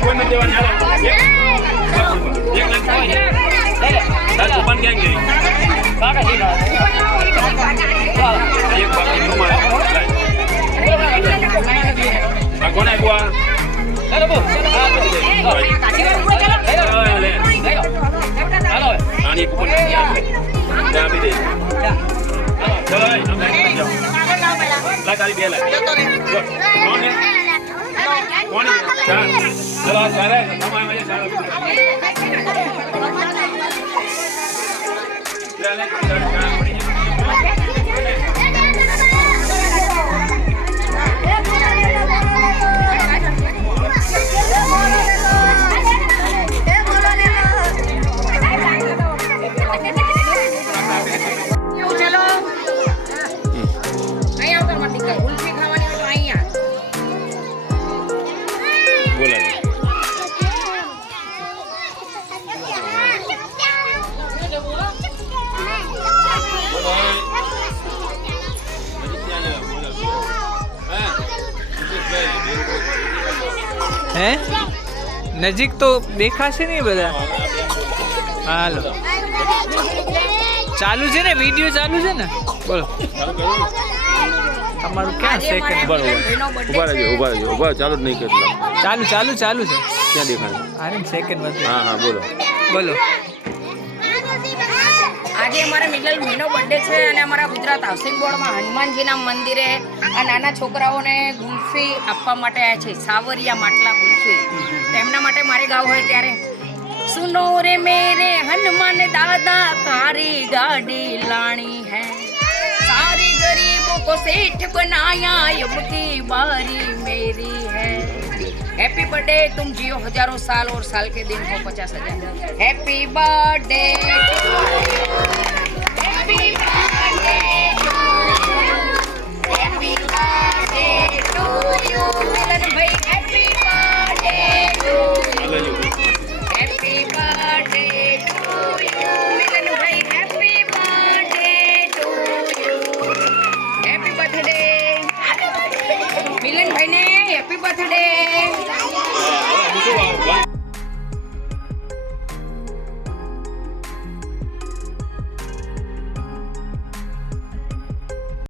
કોઈ નથી દેવાની હાલો એક લાખ તાર કૂપન ક્યાં ગઈ એક બાકી નો મારે આ કોને આપ્યું આની કૂપન આપી દે ચલો તારી 2 લાખ કોણ ચલો સારે તમારે હે નજીક તો દેખાશે નહીં બધા હાલો ચાલુ છે ને વિડીયો ચાલુ છે ને બોલો તમારું ક્યાં સેકન્ડ ઉભા ચાલુ જ નહીં કેટલા ચાલુ છે ક્યાં દેખાય અરે સેકન્ડ વધે હા બોલો આજે અમારા મિડલ મહિનો બર્થડે છે અને અમારા ગુજરાત હાઉસિંગ બોર્ડમાં હનુમાનજીના મંદિરે આ નાના છોકરાઓને ગુલ્ફી આપવા માટે આવ્યા છે સાવરિયા માટલા ગુલ્ફી તેમના માટે મારે ગાવ હોય ત્યારે સુનો રે મેરે હનુમાન દાદા તારી ગાડી લાણી હૈ सारी गरीबों को सेठ बनाया अब की बारी मेरी है हैप्पी बर्थडे तुम जियो हजारों साल और साल के दिन हो 50,000 happy birthday happy birthday happy birthday to you Milan भाई happy birthday to you happy birthday to you Milan भाई happy birthday to you happy birthday Milan भाई ने हैप्पी बर्थडे